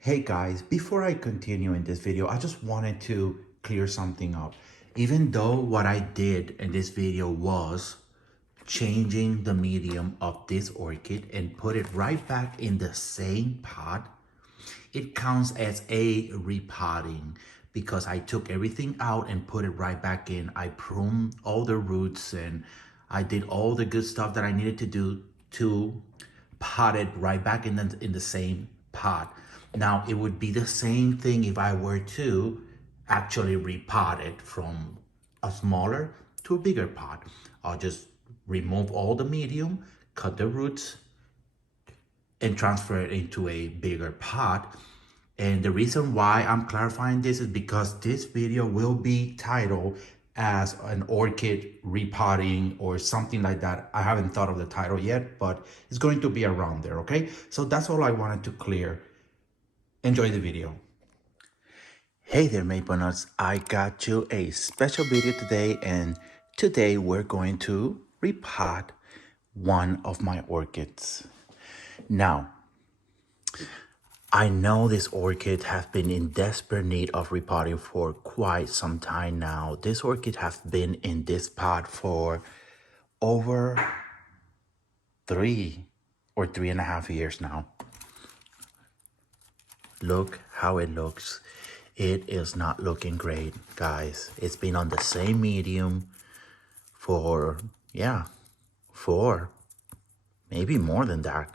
Hey guys, before I continue in this video, I just wanted to clear something up. Even though what I did in this video was changing the medium of this orchid and put it right back in the same pot, it counts as a repotting because I took everything out and put it right back in. I pruned all the roots and I did all the good stuff that I needed to do to pot it right back in the same pot. Now it would be the same thing if I were to actually repot it from a smaller to a bigger pot. I'll just remove all the medium, cut the roots, and transfer it into a bigger pot. And the reason why I'm clarifying this is because this video will be titled as an orchid repotting or something like that. I haven't thought of the title yet, but it's going to be around there, okay? So that's all I wanted to clear. Enjoy the video. Hey there, Maple Nuts. I got you a special video today, and today we're going to repot one of my orchids. Now, I know this orchid has been in desperate need of repotting for quite some time now. This orchid has been in this pot for over 3.5 years now. Look how it looks. It is not looking great, guys. It's been on the same medium for maybe more than that.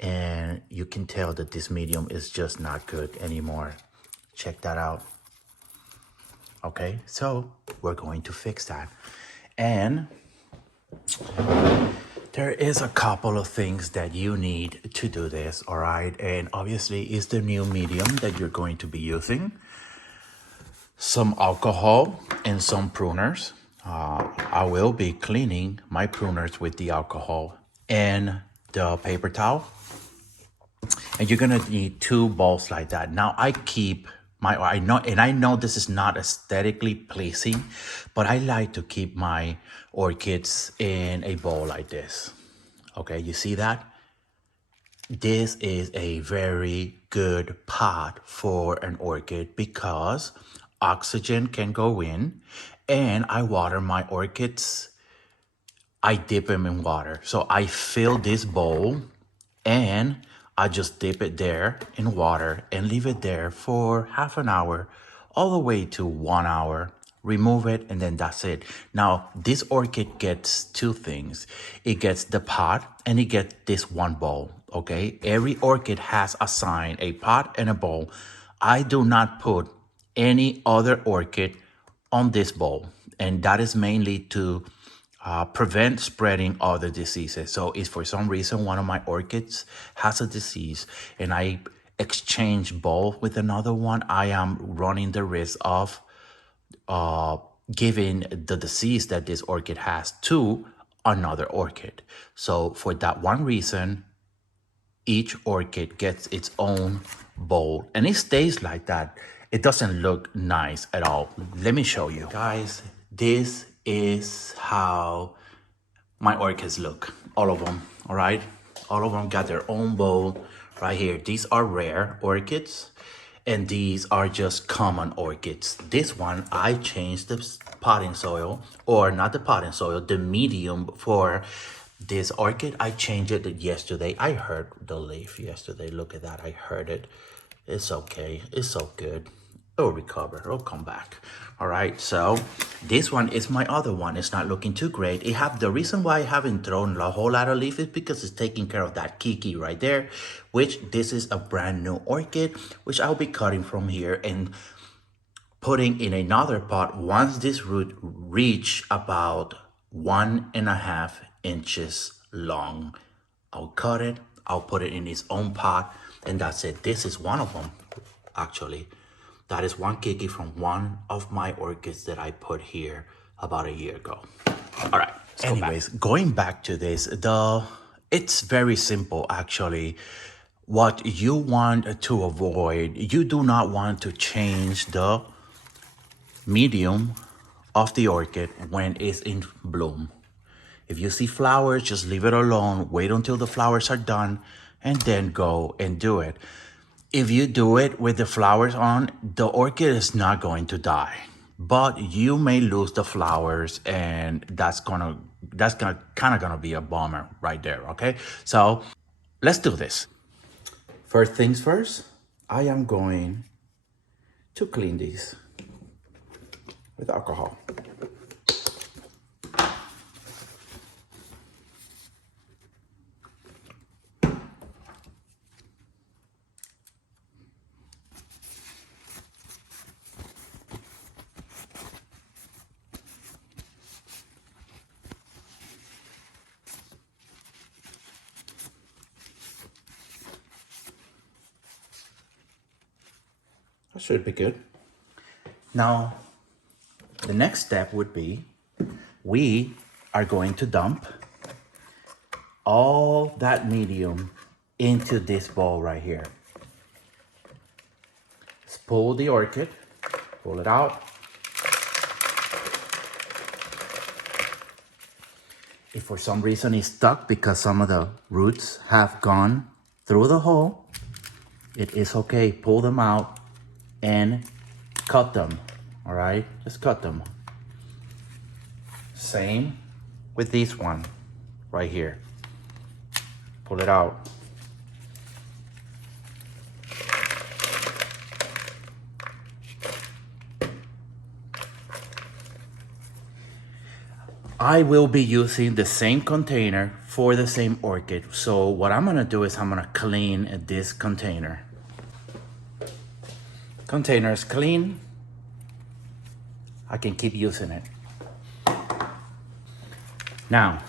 And you can tell that this medium is just not good anymore. Check that out. Okay, so we're going to fix that. And there is a couple of things that you need to do this, all right? And obviously it's the new medium that you're going to be using. Some alcohol and some pruners. I will be cleaning my pruners with the alcohol and the paper towel. And you're gonna need 2 bowls like that. Now I keep I know this is not aesthetically pleasing, but I like to keep my orchids in a bowl like this. Okay, you see that? This is a very good pot for an orchid because oxygen can go in, and I water my orchids. I dip them in water. So I fill this bowl and I just dip it there in water and leave it there for half an hour, all the way to 1 hour. Remove it, and then that's it. Now, this orchid gets 2 things. It gets the pot and it gets this 1 bowl, okay? Every orchid has assigned a pot and a bowl. I do not put any other orchid on this bowl, and that is mainly to prevent spreading other diseases. So if for some reason one of my orchids has a disease and I exchange bowl with another one, I am running the risk of giving the disease that this orchid has to another orchid. So for that one reason, each orchid gets its own bowl, and it stays like that. It doesn't look nice at all. Let me show you. Guys, this is how my orchids look. All of them, all right? All of them got their own bowl right here. These are rare orchids, and these are just common orchids. This one, I changed the potting soil, or not the potting soil, the medium for this orchid. I changed it yesterday. I heard the leaf yesterday. Look at that, I heard it. It's okay, it's so good. It'll recover, it'll come back. All right, so this one is my other one. It's not looking too great. The reason why I haven't thrown a whole lot of leaf is because it's taking care of that Kiki right there, which this is a brand new orchid, which I'll be cutting from here and putting in another pot once this root reach about 1.5 inches long. I'll cut it, I'll put it in its own pot, and that's it. This is one of them, actually. That is one Kiki from one of my orchids that I put here about a year ago. All right, anyways, going back to this, it's very simple, actually. What you want to avoid, you do not want to change the medium of the orchid when it's in bloom. If you see flowers, just leave it alone. Wait until the flowers are done and then go and do it. If you do it with the flowers on, the orchid is not going to die, but you may lose the flowers, and that's gonna kind of gonna be a bummer right there. Okay, so let's do this. First things first, I am going to clean these with alcohol. That should be good. Now, the next step would be we are going to dump all that medium into this bowl right here. Let's pull the orchid, pull it out. If for some reason it's stuck because some of the roots have gone through the hole, it is okay. Pull them out and cut them. All right, just cut them. Same with this one right here. Pull it out. I will be using the same container for the same orchid. So what I'm gonna do is I'm gonna clean this container. Container is clean. I can keep using it. Now,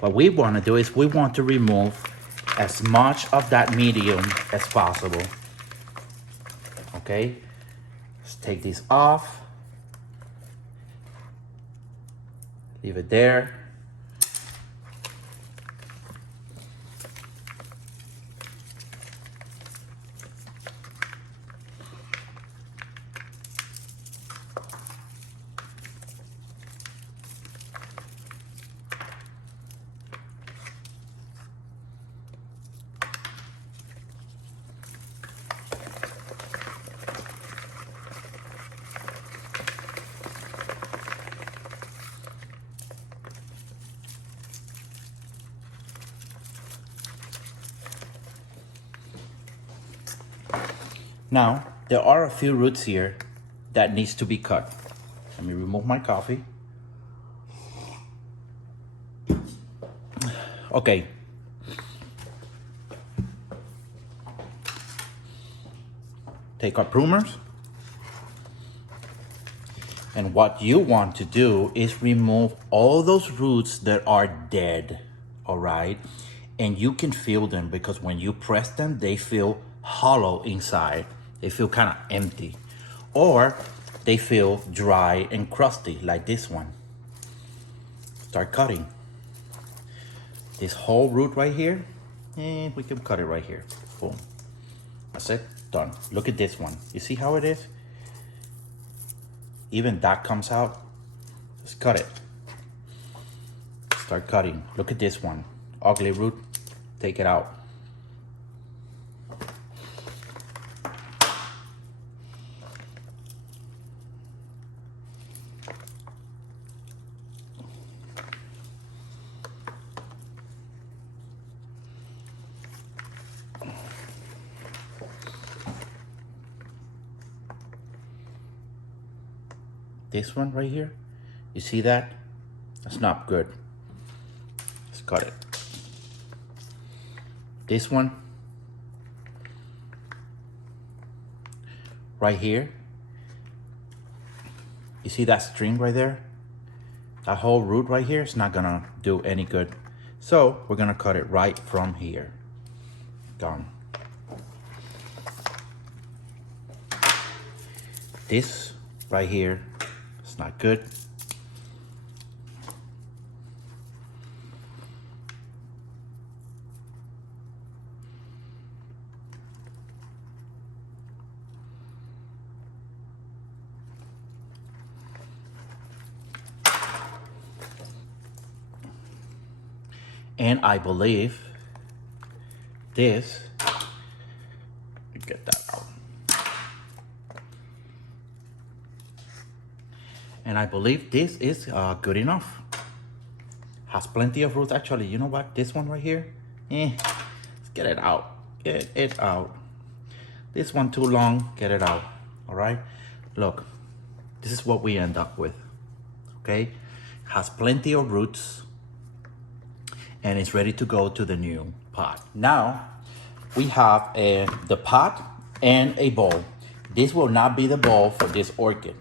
what we want to do is we want to remove as much of that medium as possible. Okay, let's take this off. Leave it there. Now, there are a few roots here that needs to be cut. Let me remove my coffee. Okay. Take our pruners. And what you want to do is remove all those roots that are dead, all right? And you can feel them because when you press them, they feel hollow inside. They feel kind of empty. Or they feel dry and crusty like this one. Start cutting. This whole root right here, we can cut it right here. Boom. That's it, done. Look at this one. You see how it is? Even that comes out. Just cut it. Start cutting. Look at this one. Ugly root. Take it out. This one right here, you see that? That's not good. Let's cut it. This one, right here, you see that string right there? That whole root right here is not gonna do any good. So we're gonna cut it right from here. Done. This right here, it's not good. And I believe this me get that out. And I believe this is good enough. Has plenty of roots. Actually, you know what? This one right here, let's get it out. Get it out. This one too long, get it out. All right, look, this is what we end up with. Okay, has plenty of roots and it's ready to go to the new pot. Now we have the pot and a bowl. This will not be the bowl for this orchid.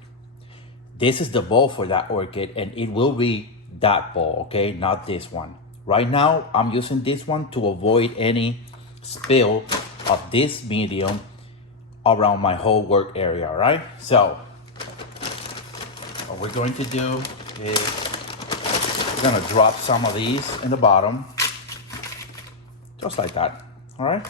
This is the bowl for that orchid, and it will be that bowl, okay, not this one. Right now I'm using this one to avoid any spill of this medium around my whole work area. All right, so what we're going to do is we're gonna drop some of these in the bottom, just like that. All right,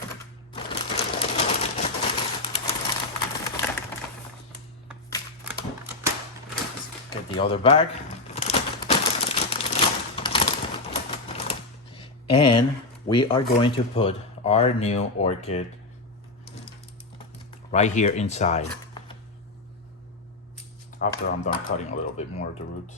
let's get the other bag, and we are going to put our new orchid right here inside. After I'm done cutting a little bit more of the roots.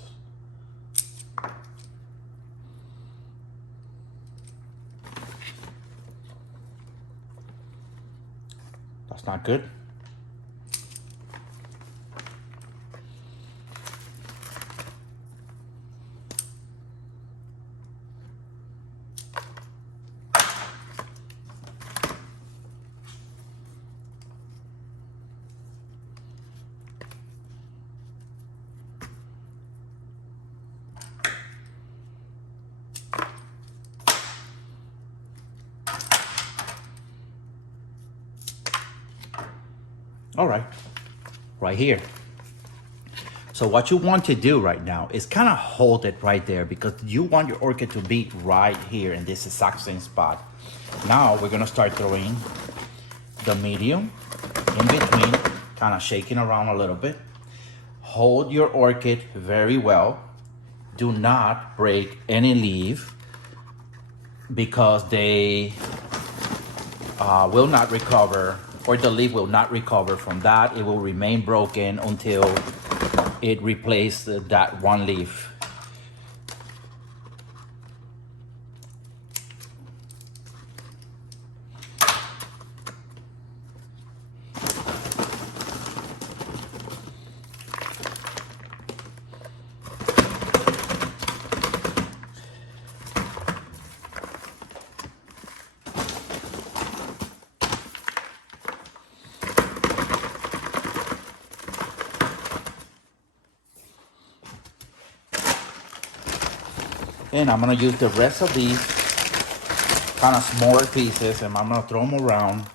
That's not good. All right here. So what you want to do right now is kind of hold it right there, because you want your orchid to be right here in this exact same spot. Now we're gonna start throwing the medium in between, kind of shaking around a little bit. Hold your orchid very well. Do not break any leaf, because they will not recover, or the leaf will not recover from that. It will remain broken until it replaces that one leaf. And I'm gonna use the rest of these kind of smaller pieces, and I'm gonna throw them around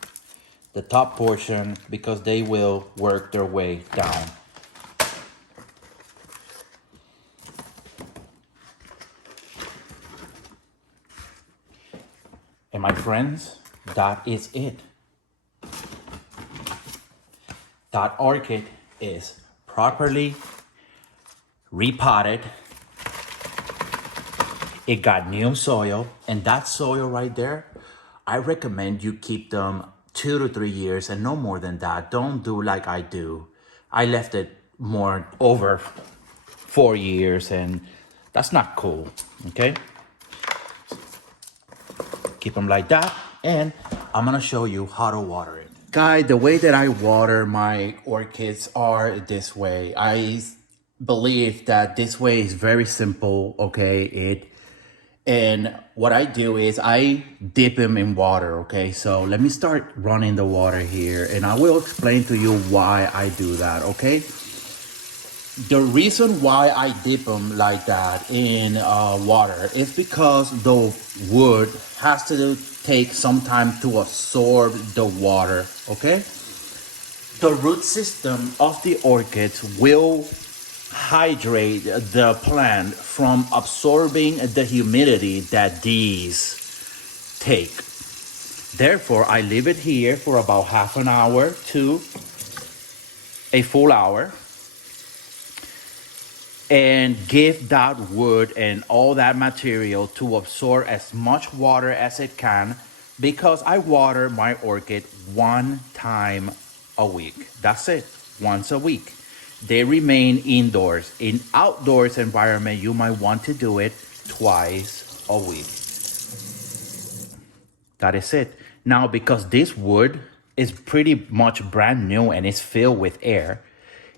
the top portion, because they will work their way down. And my friends, that is it. That orchid is properly repotted. It got new soil, and that soil right there, I recommend you keep them 2 to 3 years and no more than that. Don't do like I do. I left it more over 4 years, and that's not cool, okay? Keep them like that, and I'm gonna show you how to water it. Guys, the way that I water my orchids are this way. I believe that this way is very simple, okay? And what I do is I dip them in water, okay? So let me start running the water here, and I will explain to you why I do that, okay? The reason why I dip them like that in water is because the wood has to take some time to absorb the water, okay? The root system of the orchids will hydrate the plant from absorbing the humidity that these take. Therefore, I leave it here for about half an hour to a full hour, and give that wood and all that material to absorb as much water as it can Because I water my orchid one time a week. That's it, once a week. They remain indoors. In outdoors environment, you might want to do it twice a week. That is it. Now, because this wood is pretty much brand new and it's filled with air,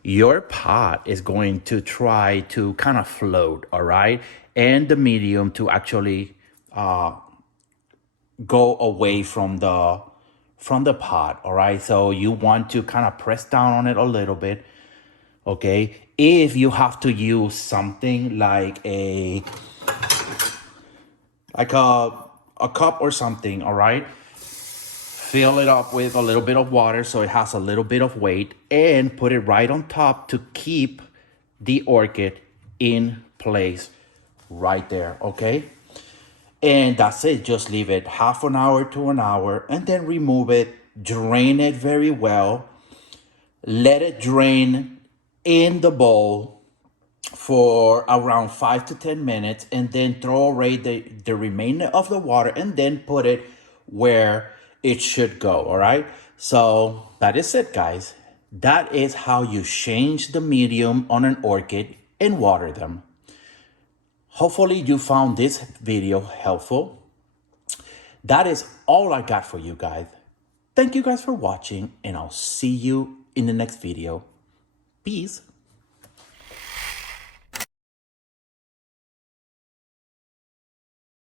your pot is going to try to kind of float, all right? And the medium to actually go away from the pot, all right? So you want to kind of press down on it a little bit, okay? If you have to use something like a cup or something, all right? Fill it up with a little bit of water so it has a little bit of weight and put it right on top to keep the orchid in place right there, okay? And that's it. Just leave it half an hour to an hour and then remove it, drain it very well, let it drain in the bowl for around 5 to 10 minutes, and then throw away the remainder of the water and then put it where it should go. All right. So that is it, guys. That is how you change the medium on an orchid and water them. Hopefully you found this video helpful. That is all I got for you guys. Thank you guys for watching, and I'll see you in the next video. Peace.